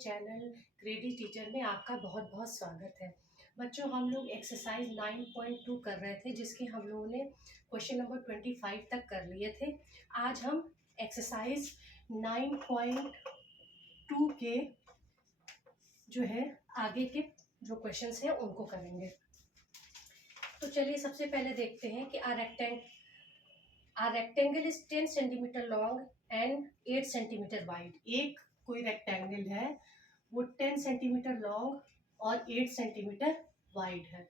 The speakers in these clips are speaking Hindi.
चैनल क्रेडी टीचर में आपका बहुत बहुत स्वागत है। बच्चों, हम लोग एक्सरसाइज 9.2 कर रहे थे, जिसके हम लोगों ने क्वेश्चन नंबर 25 तक कर लिए थे। आज हम एक्सरसाइज 9.2 के जो है आगे के जो क्वेश्चंस हैं उनको करेंगे। तो चलिए सबसे पहले देखते हैं कि a rectangle is 10 centimetre long and 8 centimetre wide. एक कोई रेक्टेंगल है, वो 10 सेंटीमीटर लॉन्ग और 8 सेंटीमीटर वाइड है।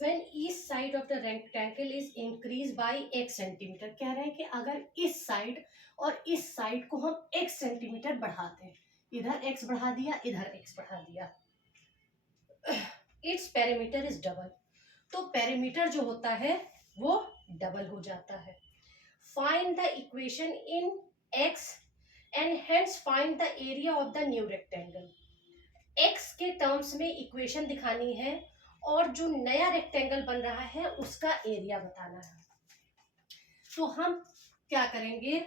When each side of the rectangle is increased by x centimetre, कह रहे हैं कि अगर इस साइड और इस साइड को हम x सेंटीमीटर बढ़ाते हैं, इधर x बढ़ा दिया, इधर x बढ़ा दिया, इट्स पेरीमीटर इज डबल। तो पेरीमीटर जो होता है वो डबल हो जाता है। Find the equation in x and hence find the area of the new rectangle. x के टर्म्स में इक्वेशन दिखानी है और जो नया रेक्टेंगल बन रहा है उसका एरिया बताना है। तो हम क्या करेंगे,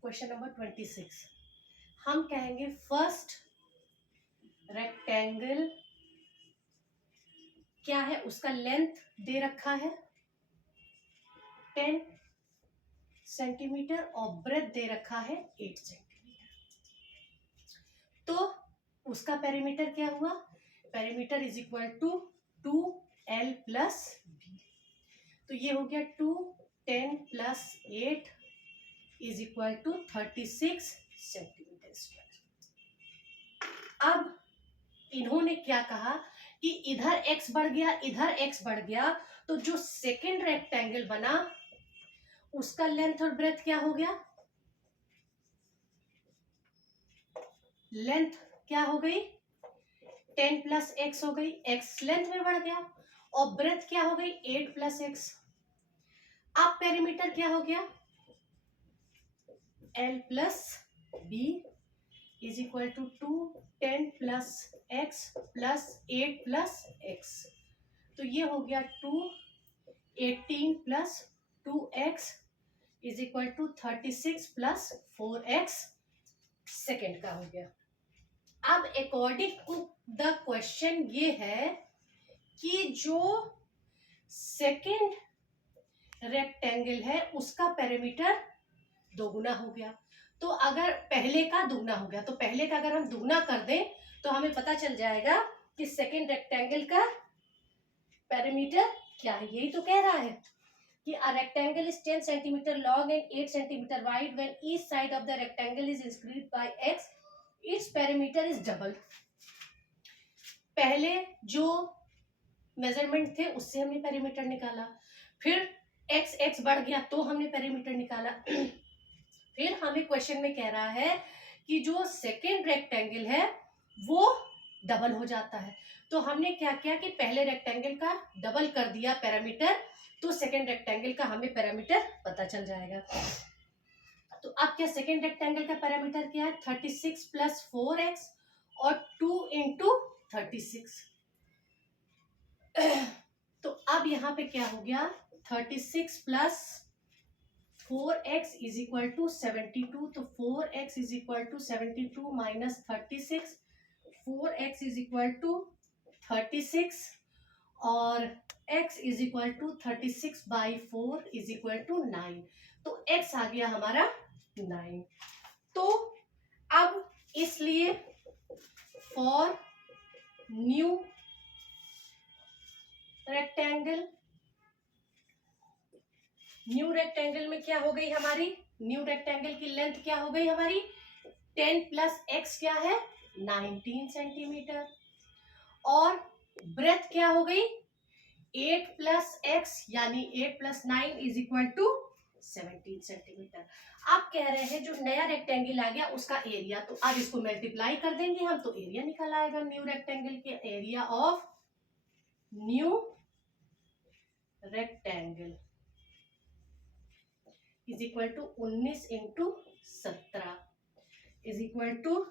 क्वेश्चन नंबर 26 हम कहेंगे फर्स्ट रेक्टेंगल क्या है, उसका लेंथ दे रखा है 10 सेंटीमीटर और ब्रेथ दे रखा है 8 सेंटीमीटर। तो उसका पेरीमीटर क्या हुआ, perimeter is equal to 2l plus b। तो ये हो गया 2 10 plus 8 is equal to 36 centimetre square. अब इन्होंने क्या कहा कि इधर x बढ़ गया, इधर x बढ़ गया, तो जो सेकेंड रेक्टेंगल बना उसका लेंथ और ब्रेथ क्या हो गया, लेंथ क्या हो गई 10 प्लस x हो गई, x लेंथ में बढ़ गया, और ब्रेथ क्या हो गई 8 प्लस x। अब पेरीमीटर क्या हो गया l plus b is equal to 2 10 plus x plus 8 plus x। तो ये हो गया 2 18 plus 2x is equal to 36 plus 4x second का हो गया। अब अकॉर्डिंग टू द क्वेश्चन ये है कि जो सेकेंड रेक्टेंगल है उसका पेरीमीटर दोगुना हो गया। तो अगर पहले का दुगना हो गया, तो पहले का अगर हम दुगना कर दें तो हमें पता चल जाएगा कि सेकेंड रेक्टेंगल का पेरीमीटर क्या है। यही तो कह रहा है कि a rectangle is 10 centimetre long and 8 centimetre wide. when each side of the rectangle is increased by x, its perimeter is double। पहले जो मेजरमेंट थे उससे हमने पेरीमीटर निकाला, फिर x बढ़ गया तो हमने पेरीमीटर निकाला। फिर हमें क्वेश्चन में कह रहा है कि जो सेकेंड रेक्टेंगल है वो डबल हो जाता है। तो हमने क्या किया कि पहले रेक्टेंगल का डबल कर दिया पैरामीटर, तो सेकेंड रेक्टेंगल का हमें पैरामीटर पता चल जाएगा। तो अब क्या सेकेंड रेक्टेंगल का पैरामीटर क्या है 36 प्लस 4x और 2 इंटू 36। तो अब यहाँ पे क्या हो गया 36 plus 4x is equal to 72। तो 4x is equal to 72 minus 36, 4x is equal to 36 और x is equal to 36 by 4 is equal to 9। तो x आ गया हमारा 9। तो अब इसलिए for new rectangle, new rectangle में क्या हो गई हमारी, न्यू रेक्टेंगल की लेंथ क्या हो गई हमारी 10 प्लस x क्या है 19 सेंटीमीटर, और ब्रेथ क्या हो गई 8 प्लस x यानी 8 plus 9 is equal to 17 centimetre. आप कह रहे हैं जो नया रेक्टेंगल आ गया उसका एरिया, तो अब इसको मल्टीप्लाई कर देंगे हम तो एरिया निकल आएगा। न्यू रेक्टेंगल के area of new rectangle is equal to 19 into 17 is equal to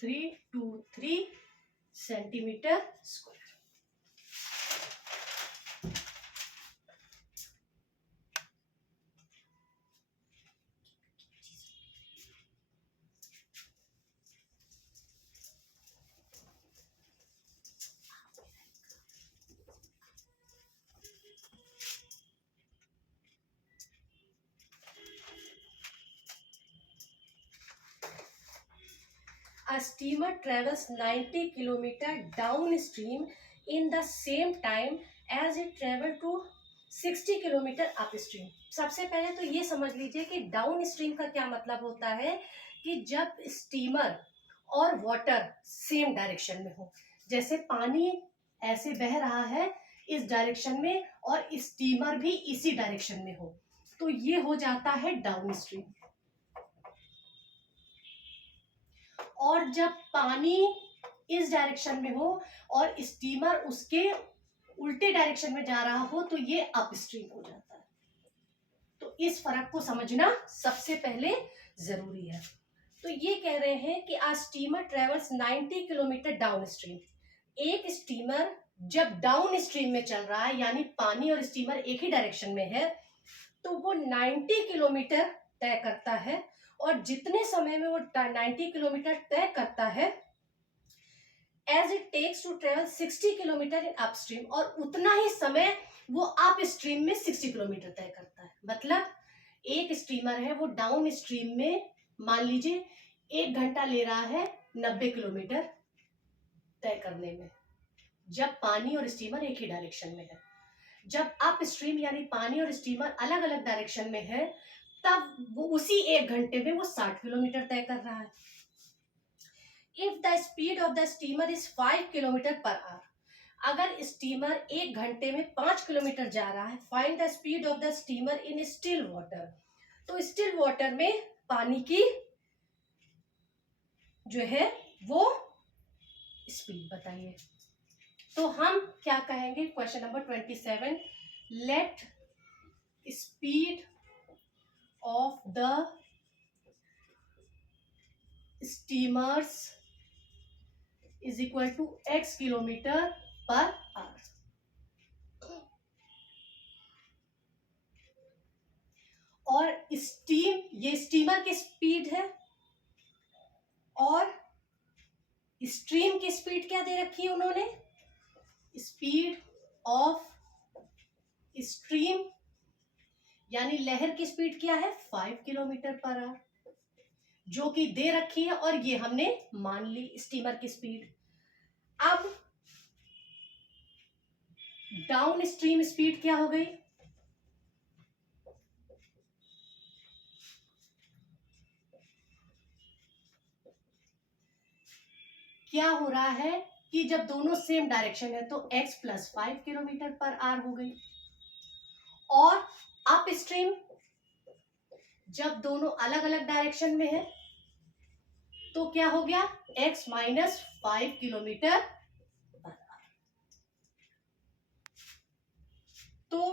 323 centimetre square. a steamer travels 90 kilometer downstream in the same time as it travel to 60 kilometre upstream. सबसे पहले तो ये समझ लीजिए कि डाउन स्ट्रीम का क्या मतलब होता है कि जब स्टीमर और वाटर सेम डायरेक्शन में हो, जैसे पानी ऐसे बह रहा है इस डायरेक्शन में और स्टीमर भी इसी डायरेक्शन में हो, तो ये हो जाता है डाउन स्ट्रीम। और जब पानी इस डायरेक्शन में हो और स्टीमर उसके उल्टे डायरेक्शन में जा रहा हो तो ये अपस्ट्रीम हो जाता है। तो इस फर्क को समझना सबसे पहले जरूरी है। तो ये कह रहे हैं कि a steamer travels 90 kilometre down stream. एक स्टीमर जब डाउन स्ट्रीम में चल रहा है, यानी पानी और स्टीमर एक ही डायरेक्शन में है, तो वो 90 किलोमीटर तय करता है। और जितने समय में वो 90 किलोमीटर तय करता है, as it takes to travel 60 kilometre in upstream, और उतना ही समय वो अप स्ट्रीम में 60 किलोमीटर तय करता है। मतलब एक स्टीमर है, वो डाउन स्ट्रीम में मान लीजिए 1 घंटा ले रहा है 90 किलोमीटर तय करने में, जब पानी और स्टीमर एक ही डायरेक्शन में है। जब अप स्ट्रीम यानी पानी और स्टीमर अलग अलग डायरेक्शन में है, तब वो उसी 1 घंटे में वो 60 किलोमीटर तय कर रहा है। If the speed of the steamer is 5 kilometre per our, अगर स्टीमर 1 घंटे में 5 किलोमीटर जा रहा है, find the speed of the steamer in still water. तो स्टिल वाटर में पानी की जो है वो स्पीड बताइए। तो हम क्या कहेंगे, question number 27, let speed of the steamers is equal to x kilometre per hour. और स्टीम, ये स्टीमर की स्पीड है और स्ट्रीम की स्पीड क्या दे रखी है उन्होंने, स्पीड ऑफ स्ट्रीम यानी लहर की स्पीड क्या है 5 किलोमीटर पर आवर, जो कि दे रखी है, और ये हमने मान ली स्टीमर की स्पीड। अब डाउन स्ट्रीम स्पीड क्या हो गई, क्या हो रहा है कि जब दोनों सेम डायरेक्शन है तो x plus 5 kilometre per our हो गई। और अप स्ट्रीम जब दोनों अलग अलग डायरेक्शन में है तो क्या हो गया, x minus 5 kilometre per hour. तो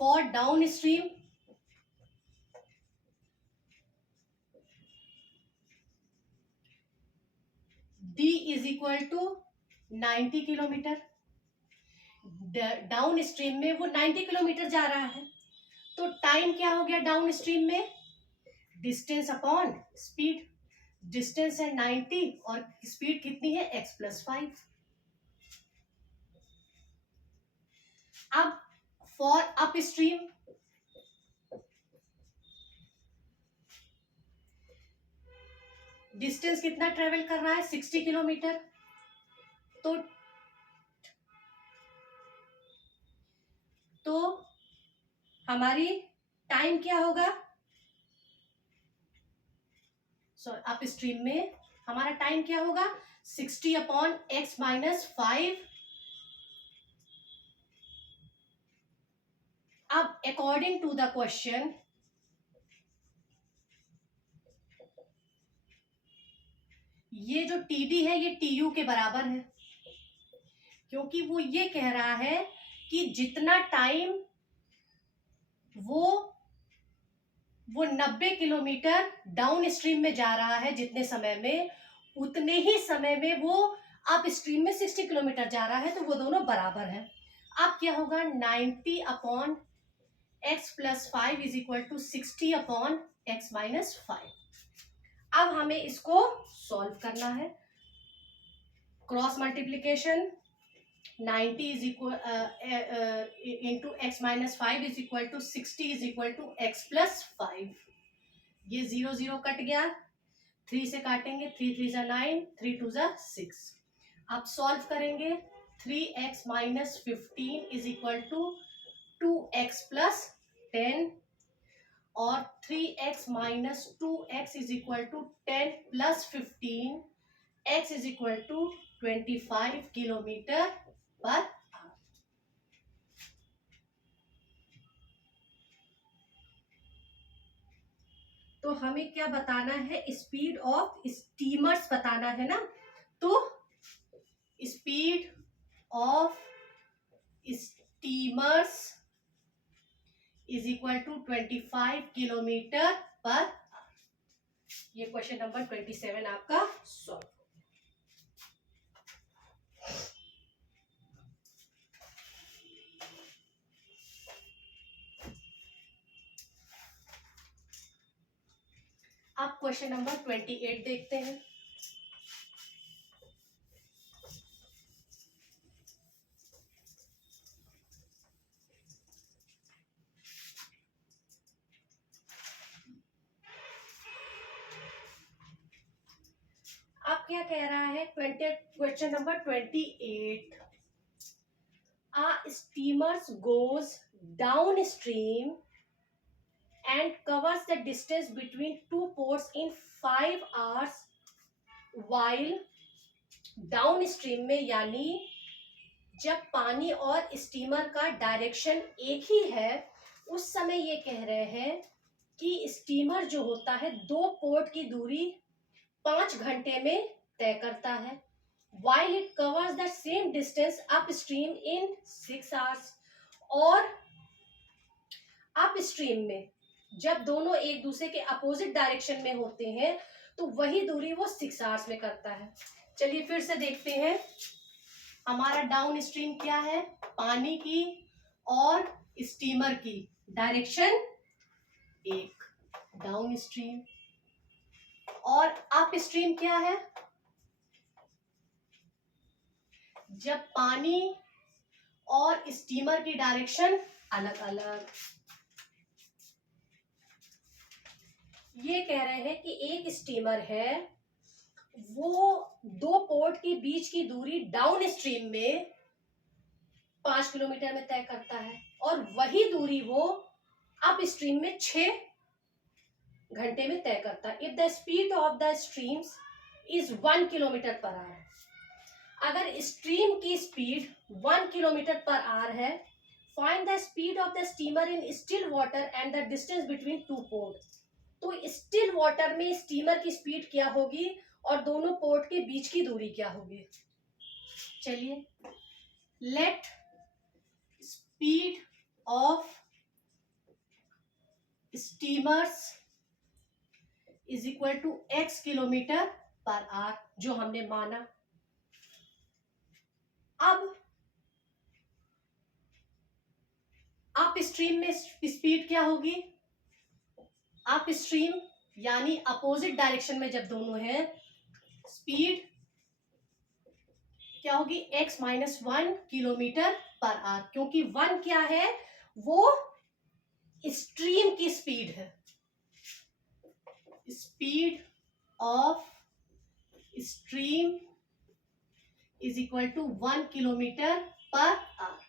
for down stream d is equal to 90 kilometre. Down stream में वो 90 किलोमीटर जा रहा है, तो टाइम क्या हो गया डाउन स्ट्रीम में, डिस्टेंस अपॉन स्पीड। डिस्टेंस है 90 और स्पीड कितनी है x प्लस 5। अब फॉर अप स्ट्रीम डिस्टेंस कितना ट्रेवल कर रहा है 60 किलोमीटर, तो हमारी टाइम क्या होगा, अप स्ट्रीम में हमारा टाइम क्या होगा 60 अपॉन x माइनस 5। अब अकॉर्डिंग टू द क्वेश्चन ये जो TD है ये TU के बराबर है, क्योंकि वो ये कह रहा है कि जितना टाइम वो 90 किलोमीटर डाउन स्ट्रीम में जा रहा है, जितने समय में, उतने ही समय में वो अप स्ट्रीम में 60 किलोमीटर जा रहा है, तो वो दोनों बराबर हैं। अब क्या होगा 90 upon x plus 5 is equal to 60 upon x minus 5। अब हमें इसको सॉल्व करना है। Cross multiplication 90 is equal into x minus 5 is equal to 60 is equal to x plus 5। ये 0 0 कट गया, 3 से काटेंगे, 3 3 जा 9, 3 2 जा 6। आप सॉल्व करेंगे, 3x minus 15 is equal to 2x plus 10 और 3x minus 2x is equal to 10 plus 15, x is equal to 25 kilometre per. तो हमें क्या बताना है, स्पीड ऑफ स्टीमर्स बताना है ना। तो speed of steamers is equal to 25 kilometre per. ये क्वेश्चन नंबर 27 आपका सॉल्व। आप क्वेश्चन नंबर 28 देखते हैं। आप क्या कह रहा है, question number 28, a steamer goes downstream and covers the distance between two ports in 5 hours while downstream में, यानी जब पानी और स्टीमर का डायरेक्शन एक ही है उस समय ये कह रहे हैं कि स्टीमर जो होता है 2 पोर्ट की दूरी 5 घंटे में तय करता है, while it covers the same distance upstream in 6 hours। और अपस्ट्रीम में जब दोनों एक दूसरे के अपोजिट डायरेक्शन में होते हैं तो वही दूरी वो 6 आवर्स में करता है। चलिए फिर से देखते हैं, हमारा डाउन स्ट्रीम क्या है, पानी की और स्टीमर की डायरेक्शन एक, डाउन स्ट्रीम। और अप स्ट्रीम क्या है, जब पानी और स्टीमर की डायरेक्शन अलग अलग। ये कह रहे हैं कि एक स्टीमर है, वो 2 पोर्ट के बीच की दूरी डाउन स्ट्रीम में 5 किलोमीटर में तय करता है और वही दूरी वो अप स्ट्रीम में 6 घंटे में तय करता है। If the speed of the streams is 1 kilometre per our, अगर स्ट्रीम की स्पीड 1 किलोमीटर पर आवर है, find the speed of the steamer in still water and the distance between 2 port. तो स्टिल वाटर में स्टीमर की स्पीड क्या होगी और दोनों पोर्ट के बीच की दूरी क्या होगी। चलिए, let speed of steamers is equal to x kilometre per hour, जो हमने माना। अब अप स्ट्रीम में स्पीड क्या होगी, अप स्ट्रीम यानी अपोजिट डायरेक्शन में जब दोनों हैं, स्पीड क्या होगी, x minus 1 kilometre per hour, क्योंकि 1 क्या है, वो स्ट्रीम की स्पीड है। Speed of stream is equal to 1 kilometre per hour.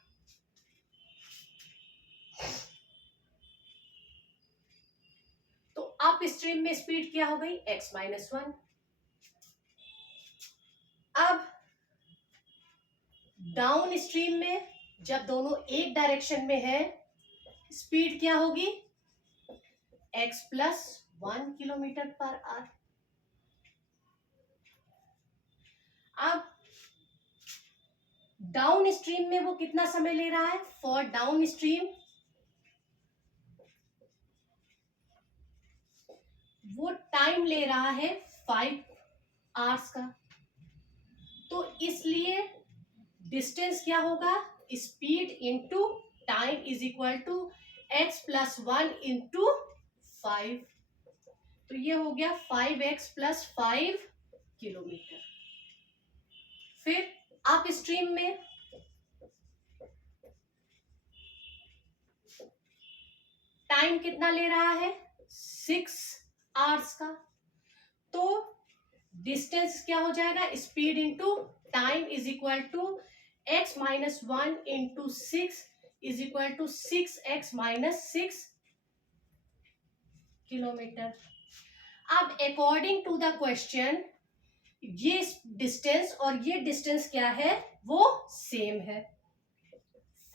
तो अप स्ट्रीम में स्पीड क्या हो गई, x माइनस 1। अब डाउन स्ट्रीम में जब दोनों एक डायरेक्शन में है, स्पीड क्या होगी, x plus 1 kilometre per hour. अब डाउन स्ट्रीम में वो कितना समय ले रहा है, फॉर डाउन स्ट्रीम वो टाइम ले रहा है 5 आवर्स का। तो इसलिए डिस्टेंस क्या होगा, speed into time is equal to x plus 1 into 5। तो ये हो गया 5x प्लस 5 किलोमीटर। फिर अप स्ट्रीम में टाइम कितना ले रहा है, 6 आवर्स का। तो डिस्टेंस क्या हो जाएगा, speed into time is equal to x minus 1 into 6 is equal to 6x minus 6 kilometre. अब अकॉर्डिंग टू द क्वेश्चन ये डिस्टेंस और ये डिस्टेंस क्या है, वो सेम है।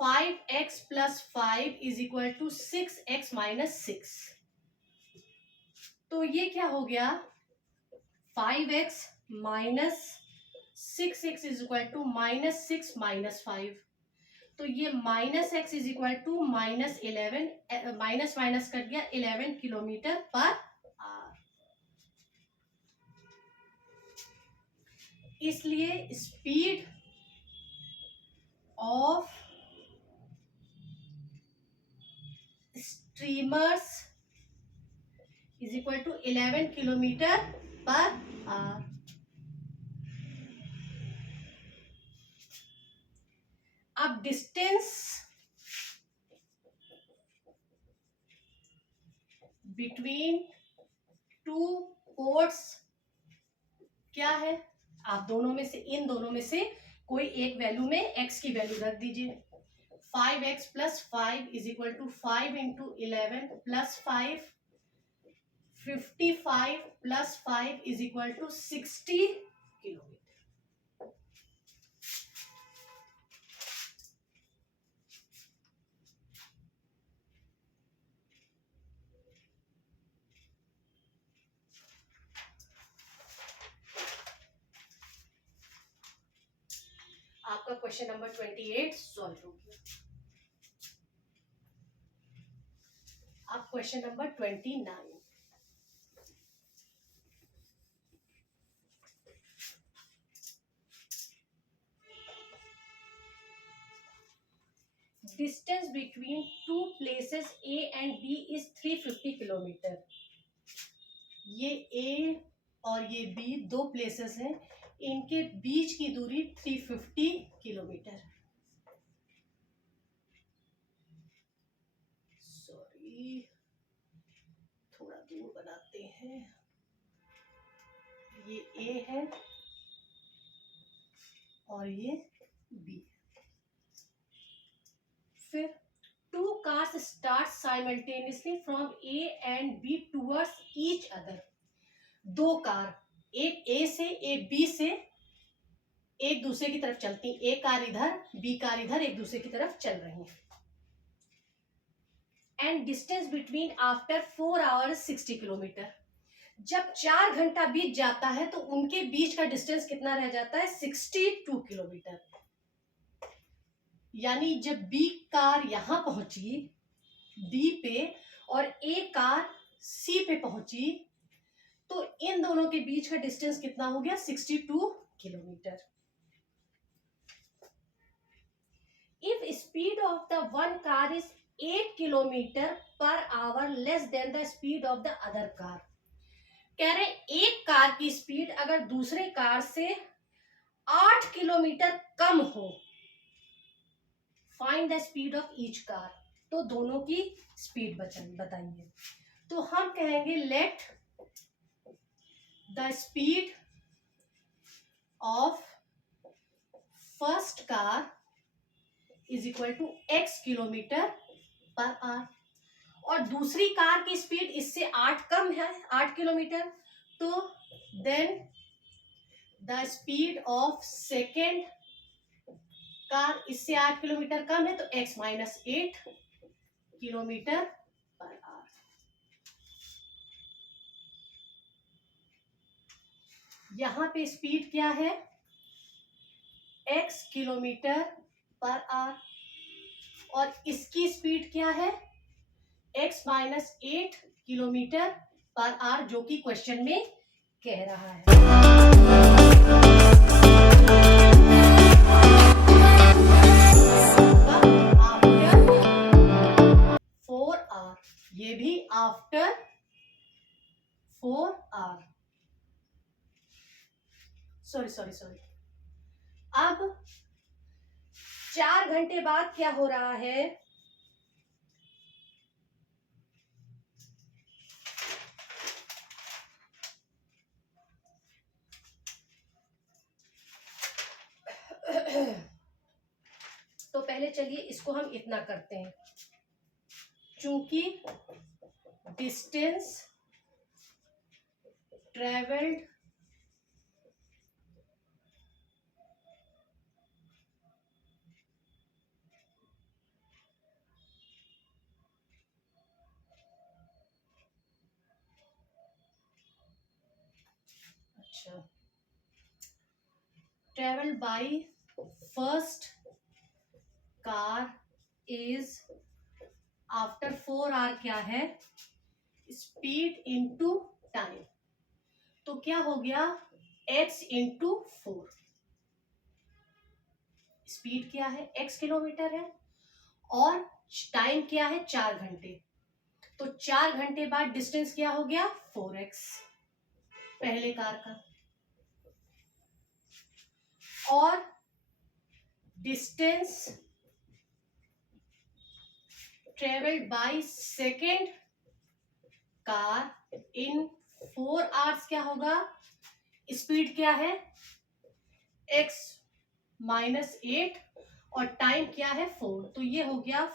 5x plus 5 is equal to 6x minus 6। तो ये क्या हो गया, 5x minus 6x is equal to minus 6 minus 5। तो ये minus x is equal to minus 11, minus minus cut गया 11 किलोमीटर पर आवर। इसलिए speed of streamers is equal to 11 kilometre per hour. अब डिस्टेंस बिटवीन टू पोर्ट्स क्या है, आप दोनों में से, इन दोनों में से कोई एक वैल्यू में x की वैल्यू रख दीजिए। 5x plus 5 is equal to 5 into 11 plus 5, 55 plus 5 is equal to 60 kilometre. आपका क्वेश्चन नंबर 28 सॉल्व हो गया। अब question number 29, distance between two places A and B is 350 kilometre. ये A और ये B दो प्लेसेस हैं, इनके बीच की दूरी 350 किलोमीटर। सॉरी, थोड़ा दूर बनाते हैं। ये A है और ये B। फिर two cars start simultaneously from A and B towards each other. दो कार, एक A से एक B से एक दूसरे की तरफ चलती, एक कार इधर B कार इधर एक दूसरे की तरफ चल रही हैं। And distance between after 4 hours 60 kilometre. जब 4 घंटा बीत जाता है तो उनके बीच का डिस्टेंस कितना रह जाता है, 62 किलोमीटर। यानी जब B कार यहां पहुंची D पे और A कार C पे पहुंची तो इन दोनों के बीच का डिस्टेंस कितना हो गया, 62 kilometre. If speed of the one car is 8 kilometre per our less than the speed of the other car. कह रहे एक कार की स्पीड अगर दूसरे कार से 8 किलोमीटर कम हो, find the speed of each car. तो दोनों की स्पीड बताइए। तो हम कहेंगे let the speed of first car is equal to x kilometre per hour, और दूसरी कार की स्पीड इससे 8 कम है, 8 किलोमीटर। तो then the speed of second car इससे 8 किलोमीटर कम है, तो x minus 8 kilometre per hour. यहां पे स्पीड क्या है, x किलोमीटर पर आवर, और इसकी स्पीड क्या है, x minus 8 kilometre per hour, जो कि क्वेश्चन में कह रहा है। आफ्टर 4 आवर, ये भी आफ्टर 4 आवर। सॉरी, अब 4 घंटे बाद क्या हो रहा है, तो पहले चलिए इसको हम इतना करते हैं, चूंकि distance travelled travel by first car is after 4 hour क्या है, स्पीड इंटू टाइम। तो क्या हो गया, x इंटू 4। स्पीड क्या है, x किलोमीटर है, और टाइम क्या है, 4 घंटे। तो 4 घंटे बाद डिस्टेंस क्या हो गया, 4x पहले कार का। और distance travelled by second car in 4 hours क्या होगा, स्पीड क्या है, x माइनस 8 और टाइम क्या है 4। तो ये हो गया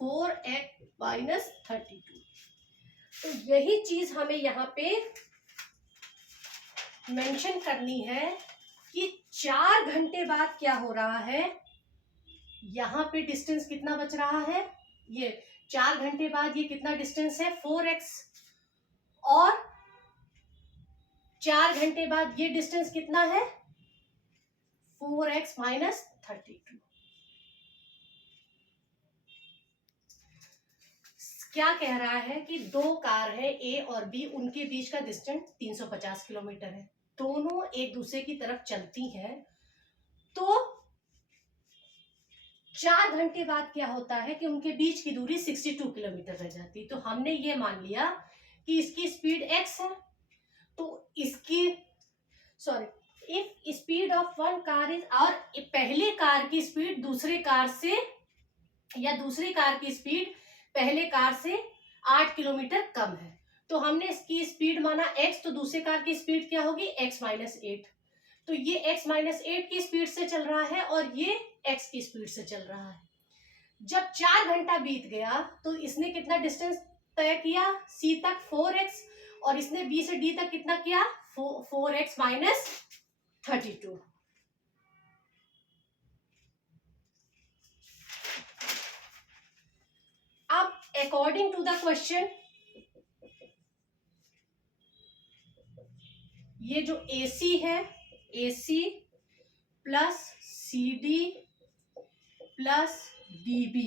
4x माइनस 32। तो यही चीज हमें यहाँ पे मेंशन करनी है कि 4 घंटे बाद क्या हो रहा है। यहाँ पे डिस्टेंस कितना बच रहा है, ये 4 घंटे बाद ये कितना डिस्टेंस है, 4x, और 4 घंटे बाद ये डिस्टेंस कितना है, 4x माइनस 32। क्या कह रहा है कि दो कार है ए और बी, उनके बीच का डिस्टेंस 350 किलोमीटर है, दोनों एक दूसरे की तरफ चलती हैं। तो 4 घंटे बाद क्या होता है कि उनके बीच की दूरी 62 किलोमीटर रह जाती। तो हमने ये मान लिया कि इसकी स्पीड x है, तो इसकी if speed of one car is, और पहले कार की स्पीड दूसरे कार से, या दूसरी कार की स्पीड पहले कार से 8 किलोमीटर कम है, तो हमने इसकी स्पीड माना x, तो दूसरे कार की स्पीड क्या होगी, x माइनस 8। तो ये x माइनस 8 की स्पीड से चल रहा है और ये x की स्पीड से चल रहा है। जब 4 घंटा बीत गया तो इसने कितना डिस्टेंस तय किया, c तक 4x, और इसने b से d तक कितना किया, 4x माइनस 32। अब अकॉर्डिंग टू द क्वेश्चन, ये जो AC है, AC plus CD plus DB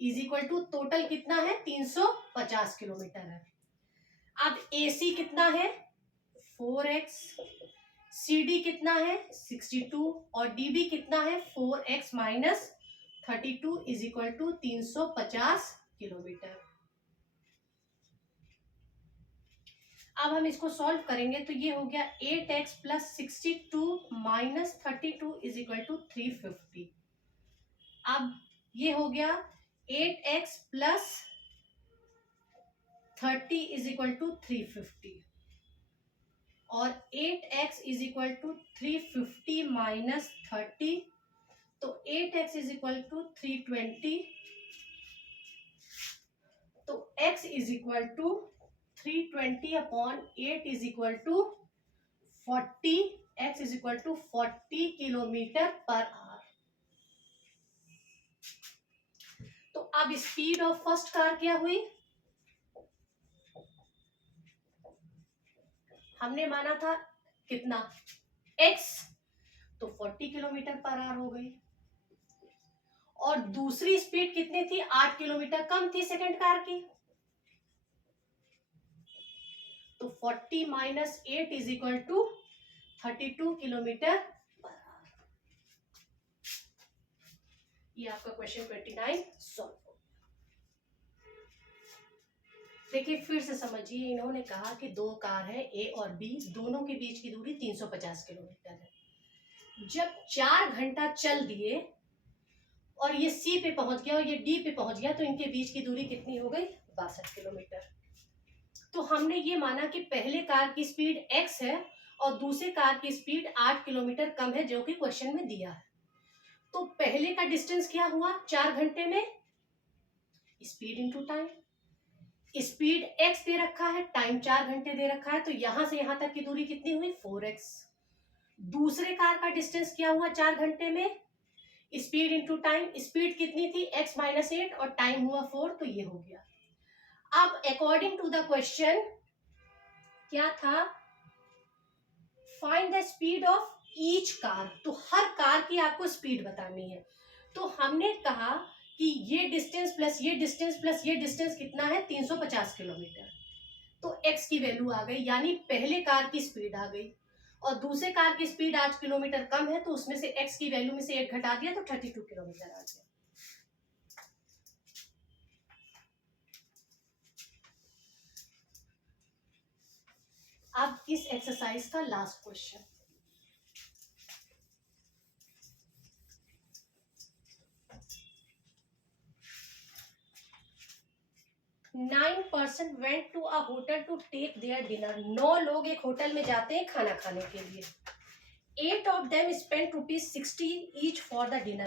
is equal to total कितना है, 350 किलोमीटर है। अब AC कितना है, 4x, CD कितना है 62, और DB कितना है 4x minus 32 is equal to 350 kilometre. अब हम इसको सॉल्व करेंगे तो ये हो गया 8x plus 62 minus 32 is equal to 350। अब ये हो गया 8x plus 30 is equal to 350, और 8x is equal to 350 minus 30, तो 8x इज इक्वल टू 320, तो x is equal to 320 upon 8 is equal to 40, x is equal to 40 kilometre per hour. तो अब स्पीड ऑफ फर्स्ट कार क्या हुई, हमने माना था कितना x, तो 40 किलोमीटर पर आवर हो गई, और दूसरी स्पीड कितनी थी, 8 किलोमीटर कम थी सेकंड कार की, तो 40 minus 8 is equal to 32 kilometre per hour. ये आपका क्वेश्चन 29 सॉल्व हो। देखिए फिर से समझिए, इन्होंने कहा कि दो कार है ए और बी, दोनों के बीच की दूरी 350 किलोमीटर है। जब 4 घंटा चल दिए और ये सी पे पहुंच गया और ये डी पे पहुंच गया, तो इनके बीच की दूरी कितनी हो गई, 62 किलोमीटर। तो हमने ये माना कि पहले कार की स्पीड x है और दूसरे कार की स्पीड 8 किलोमीटर कम है, जो कि क्वेश्चन में दिया है। तो पहले का डिस्टेंस क्या हुआ 4 घंटे में, speed into time. Speed x दे रखा है, टाइम 4 घंटे दे रखा है, तो यहां से यहां तक की दूरी कितनी हुई 4x। दूसरे कार का डिस्टेंस क्या हुआ 4 घंटे में, स्पीड इंटू टाइम। स्पीड कितनी थी x माइनस 8 और टाइम हुआ 4, तो ये हो गया। अब अकॉर्डिंग टू द क्वेश्चन क्या था, find the speed of each car. तो हर कार की आपको स्पीड बतानी है। तो हमने कहा कि ये डिस्टेंस प्लस ये डिस्टेंस प्लस ये डिस्टेंस कितना है 350 किलोमीटर। तो x की वैल्यू आ गई, यानी पहले कार की स्पीड आ गई और दूसरे कार की स्पीड 8 किलोमीटर कम है, तो उसमें से x की वैल्यू में से 8 घटा दिया तो 32 किलोमीटर आ गया। अब इस एक्सरसाइज का last question, 9 person went to a hotel to take their dinner। 9 लोग एक होटल में जाते हैं खाना खाने के लिए। 8 of them spent ₹60 each for the dinner।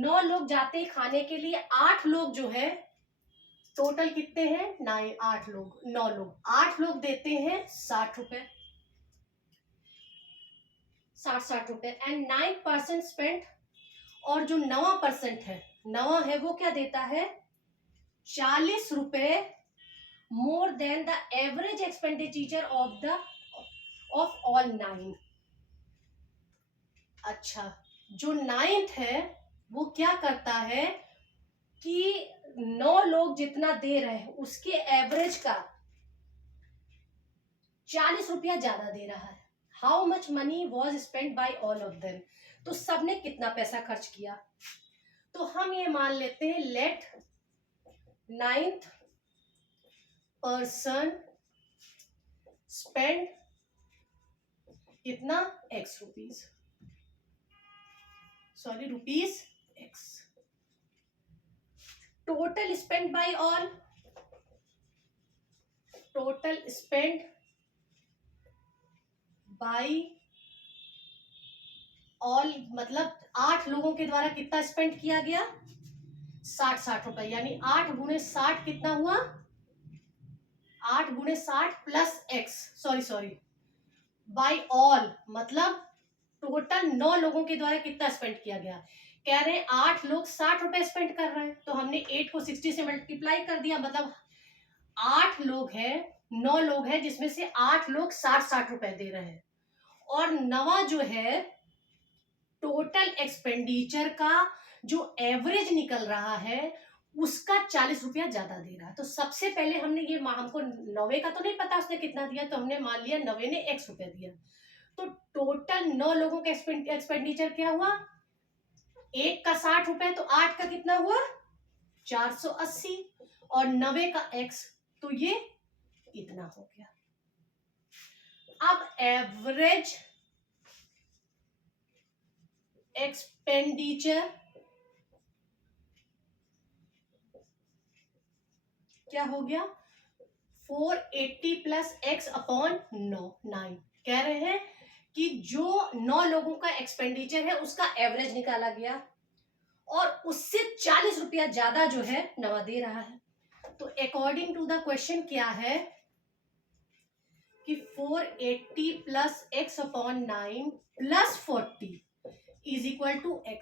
9 लोग जाते हैं खाने के लिए, 8 लोग जो है टोटल कितने हैं 9 8 लोग 9 लोग 8 लोग देते हैं 60 रुपए, 60 रुपए एंड 9% स्पेंट। और जो 9% है, 9 है वो क्या देता है 40 रुपए more than the average expenditure of all 9। अच्छा, जो 9th है वो क्या करता है कि 9 लोग जितना दे रहे हैं उसके एवरेज का 40 रुपया ज्यादा दे रहा है। How much money was spend by all of them. तो सबने कितना पैसा खर्च किया, तो हम ये मान लेते हैं लेट 9th पर्सन स्पेंड कितना x rupees, sorry rupees x। Total spend by all, total spend by all मतलब 8 लोगों के द्वारा कितना स्पेंड किया गया 60 रुपए, यानी 8 गुणे 60 कितना हुआ 8 गुणे 60 plus x, sorry by all मतलब टोटल 9 लोगों के द्वारा कितना स्पेंड किया गया। कह रहे हैं 8 लोग 60 रुपए स्पेंड कर रहे हैं, तो हमने 8 को 60 से मल्टीप्लाई कर दिया, मतलब 8 लोग हैं 9 लोग हैं जिसमें से 8 लोग 60 रुपए दे रहे हैं, और 9 जो है टोटल एक्सपेंडिचर का जो एवरेज निकल रहा है उसका 40 रुपया ज्यादा दे रहा है। तो सबसे पहले हमने ये हमको 9 का तो नहीं पता उसने कितना दिया, तो हमने मान लिया 9 ने x रुपया दिया। तो टोटल 9 लोगों का एक्सपेंडिचर क्या हुआ, एक का 60 रुपए, तो 8 का कितना हुआ 480 और 9 का x, तो ये इतना हो गया। अब एवरेज एक्सपेंडिचर क्या हो गया 480 प्लस x अपॉन 9। कह रहे हैं कि जो 9 लोगों का एक्सपेंडिचर है उसका एवरेज निकाला गया और उससे 40 रुपया ज्यादा जो है 9 दे रहा है। तो अकॉर्डिंग टू द क्वेश्चन क्या है कि 480 plus x upon 9 plus 40 is equal to x,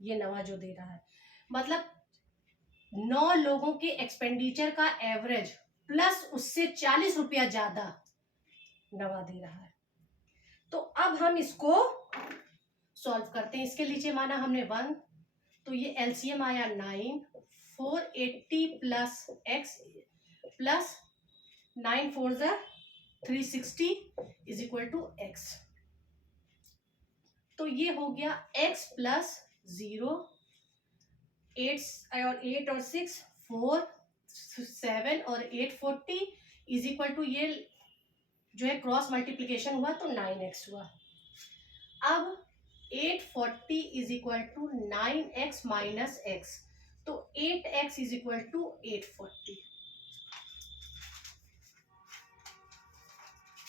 ये 9 जो दे रहा है, मतलब 9 लोगों के एक्सपेंडिचर का एवरेज प्लस उससे 40 रुपया ज्यादा 9 दे रहा है। तो अब हम इसको सॉल्व करते हैं। इसके नीचे माना हमने 1, तो ये एलसीएम आया 9, 480 plus x plus 9 4 360 is equal to x। तो ये हो गया x प्लस 0, 8 और 6 4 7 और 8 40 इज इक्वल टू ये जो है क्रॉस मल्टीप्लीकेशन हुआ तो 9x हुआ। अब 840 is equal to 9x minus x, तो 8x इज इक्वल टू 840।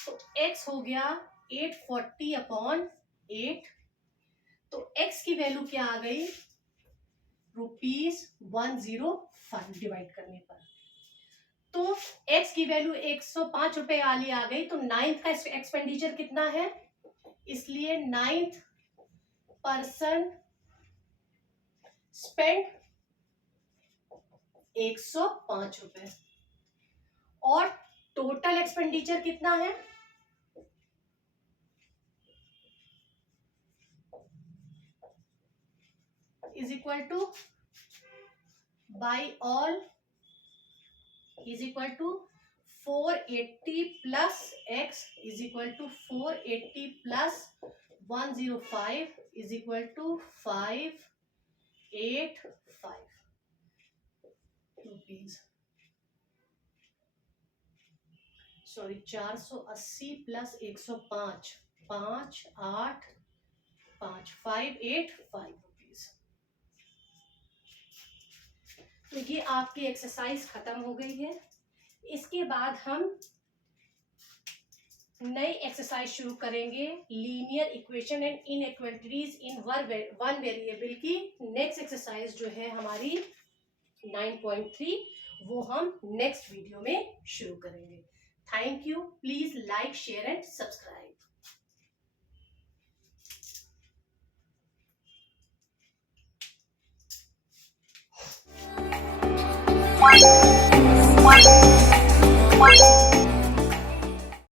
तो x हो गया 840 अपॉन 8 तो x की वैल्यू क्या आ गई, ₹105 डिवाइड करने पर। तो x की वैल्यू 105 रुपए वाली आ गई, तो 9th का एक्सपेंडिचर कितना है, इसलिए 9th पर्सन स्पेंड 105 रुपए, और टोटल एक्सपेंडिचर कितना है, is equal to by all is equal to 480 plus x is equal to 480 plus 105 is equal to 585 rupees, sorry 480 plus 105, 585 rupees. तो ये आपकी एक्सरसाइज खत्म हो गई है। इसके बाद हम नई एक्सरसाइज शुरू करेंगे, linear equation and inequalities in one variable की नेक्स्ट एक्सरसाइज जो है हमारी 9.3, वो हम नेक्स्ट वीडियो में शुरू करेंगे। Thank you, please like, share and subscribe.